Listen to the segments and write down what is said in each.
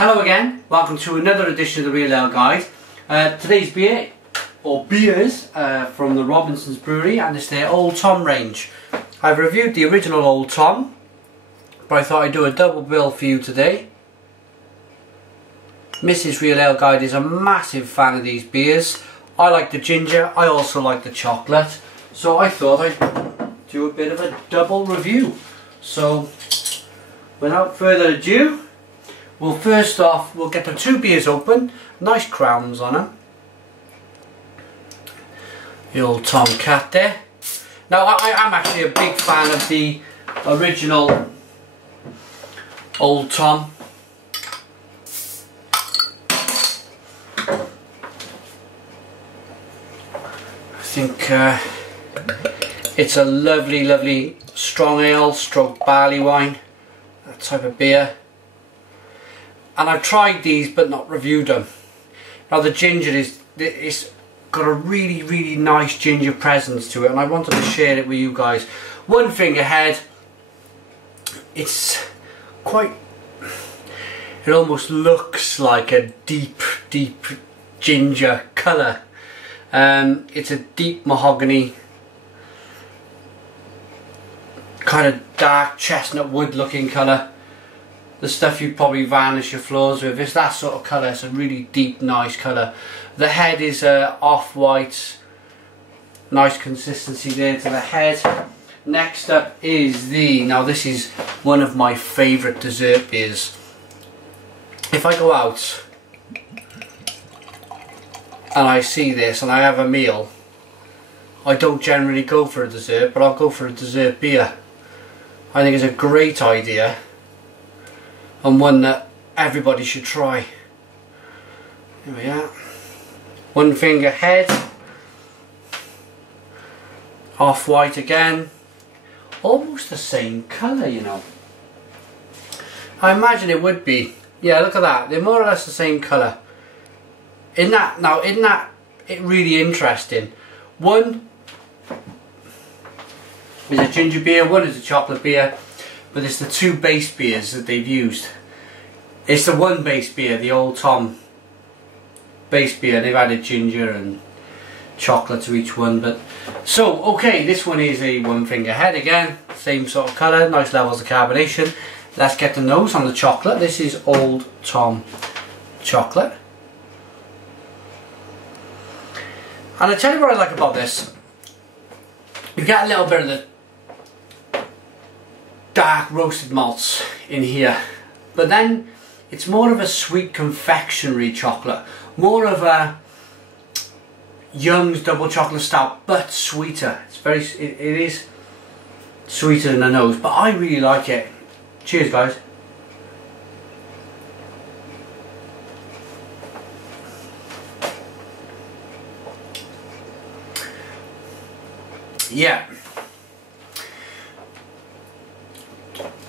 Hello again, welcome to another edition of the Real Ale Guide. Today's beer, or beers, from the Robinson's Brewery, and it's their Old Tom range. I've reviewed the original Old Tom, but I thought I'd do a double bill for you today. Mrs. Real Ale Guide is a massive fan of these beers. I like the ginger, I also like the chocolate, so I thought I'd do a bit of a double review. So, without further ado, well, first off, we'll get the two beers open. Nice crowns on them. The Old Tom Cat there. Now, I'm actually a big fan of the original Old Tom. I think it's a lovely, lovely strong ale, stroke barley wine, that type of beer. And I've tried these but not reviewed them. Now the ginger it's got a really, really nice ginger presence to it, and I wanted to share it with you guys. One thing ahead, it's quite, it almost looks like a deep, deep ginger colour. It's a deep mahogany, kind of dark chestnut wood looking colour. The stuff you'd probably varnish your floors with. It's that sort of colour. It's a really deep, nice colour. The head is off-white. Nice consistency there to the head. Next up is now this is one of my favourite dessert beers. If I go out and I see this and I have a meal, I don't generally go for a dessert, but I'll go for a dessert beer. I think it's a great idea, and one that everybody should try. Here we are. One finger head. Off-white again. Almost the same colour, you know. I imagine it would be. Yeah, look at that. They're more or less the same colour. Isn't that really interesting? One is a ginger beer, one is a chocolate beer. But it's the two base beers that they've used. It's the one base beer, the Old Tom base beer. They've added ginger and chocolate to each one. But so, okay, this one is a one finger head again. Same sort of colour, nice levels of carbonation. Let's get the nose on the chocolate. This is Old Tom chocolate. And I tell you what I like about this. You get a little bit of the dark roasted malts in here, but then it's more of a sweet confectionery chocolate, more of a Young's double chocolate stout, but sweeter. It is sweeter in the nose, but I really like it. Cheers, guys. Yeah.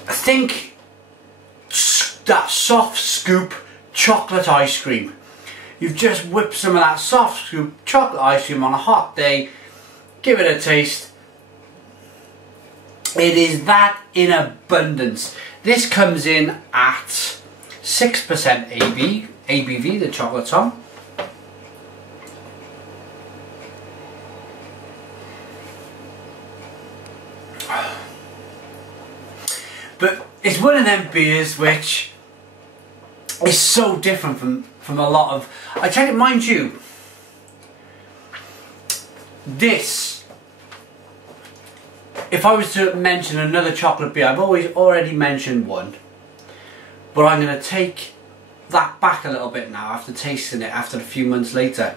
I think that soft scoop chocolate ice cream. You've just whipped some of that soft scoop chocolate ice cream on a hot day. Give it a taste. It is that in abundance. This comes in at 6% ABV, the chocolate Tom. But it's one of them beers which is so different from a lot of... I tell you, mind you, this, if I was to mention another chocolate beer, I've already mentioned one, but I'm going to take that back a little bit now after tasting it after a few months later.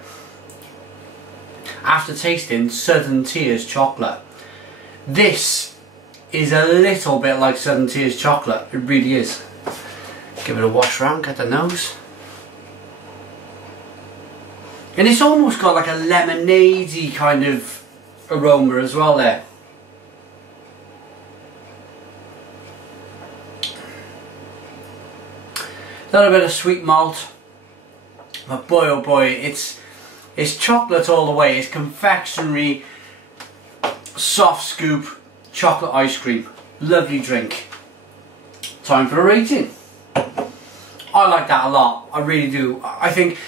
After tasting Southern Tears chocolate, this is a little bit like Southern Tears chocolate. It really is. Give it a wash round, get the nose. And it's almost got like a lemonade-y kind of aroma as well there. A little bit of sweet malt. But boy oh boy, it's chocolate all the way. It's confectionery, soft scoop, chocolate ice cream. Lovely drink. Time for a rating. I like that a lot. I really do. I think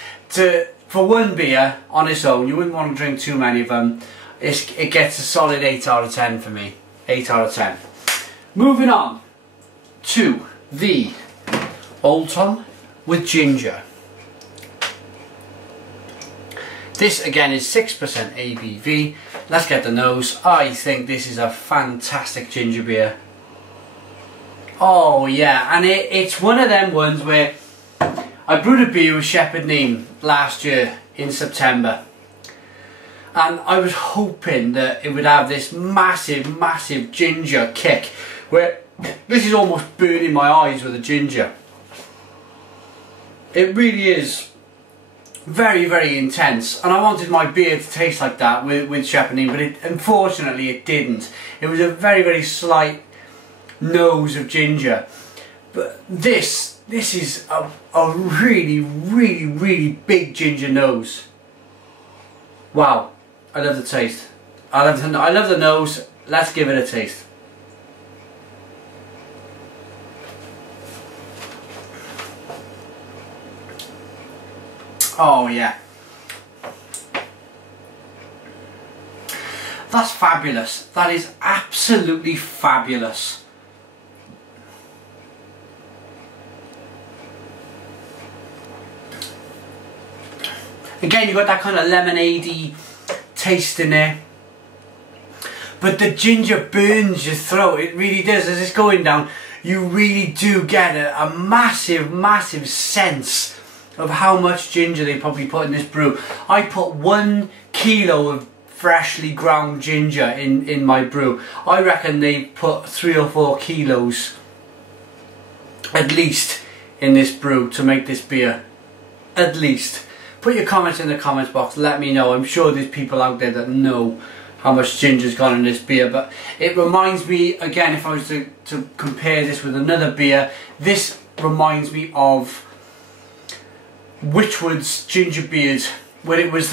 for one beer on its own, you wouldn't want to drink too many of them. It gets a solid 8 out of 10 for me. 8 out of 10. Moving on to the Old Tom with ginger. This again is 6% ABV. Let's get the nose. I think this is a fantastic ginger beer. Oh yeah, and it's one of them ones where I brewed a beer with Shepherd Neame last year in September, and I was hoping that it would have this massive ginger kick, where this is almost burning my eyes with the ginger. It really is very intense, and I wanted my beer to taste like that with Shepherd Neame, but unfortunately it didn't. It was a very slight nose of ginger, but this is a really big ginger nose. Wow, I love the taste. I love the nose. Let's give it a taste. Oh yeah, that's fabulous. That is absolutely fabulous. Again, you've got that kind of lemonade-y taste in there, but the ginger burns your throat. It really does. As it's going down, you really do get a massive sense of how much ginger they probably put in this brew. I put 1 kilo of freshly ground ginger in my brew. I reckon they put 3 or 4 kilos at least in this brew to make this beer. At least. Put your comments in the comments box, let me know. I'm sure there's people out there that know how much ginger's gone in this beer, but it reminds me, again, if I was to compare this with another beer, this reminds me of Witchwood's ginger beers, where it was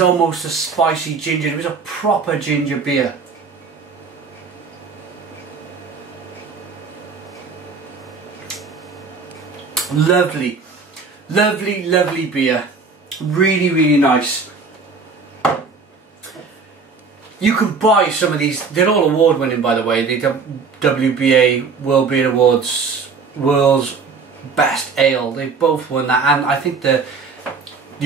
almost a spicy ginger. It was a proper ginger beer. Lovely beer. Really nice. You can buy some of these. They're all award winning, by the way. The WBA World Beer Awards World's Best Ale. They've both won that, and I think the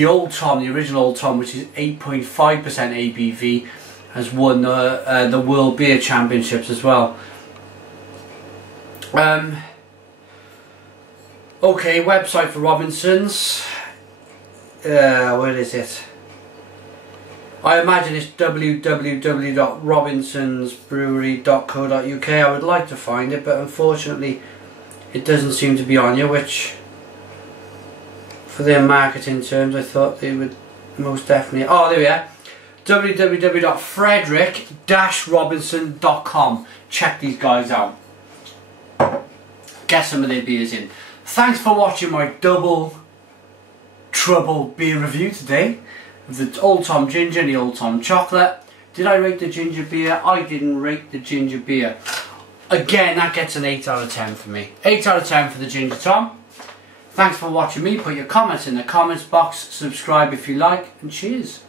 Old Tom, the original Old Tom, which is 8.5% ABV, has won the World Beer Championships as well. Okay, website for Robinson's. Where is it? I imagine it's www.robinsonsbrewery.co.uk. I would like to find it, but unfortunately it doesn't seem to be on here, which for their marketing terms I thought they would most definitely... Oh, there we are. www.frederick-robinson.com. Check these guys out. Get some of their beers in. Thanks for watching my double trouble beer review today. The Old Tom Ginger and the Old Tom Chocolate. Did I rate the ginger beer? I didn't rate the ginger beer. Again, that gets an 8 out of 10 for me. 8 out of 10 for the Ginger Tom. Thanks for watching me. Put your comments in the comments box. Subscribe if you like. And cheers.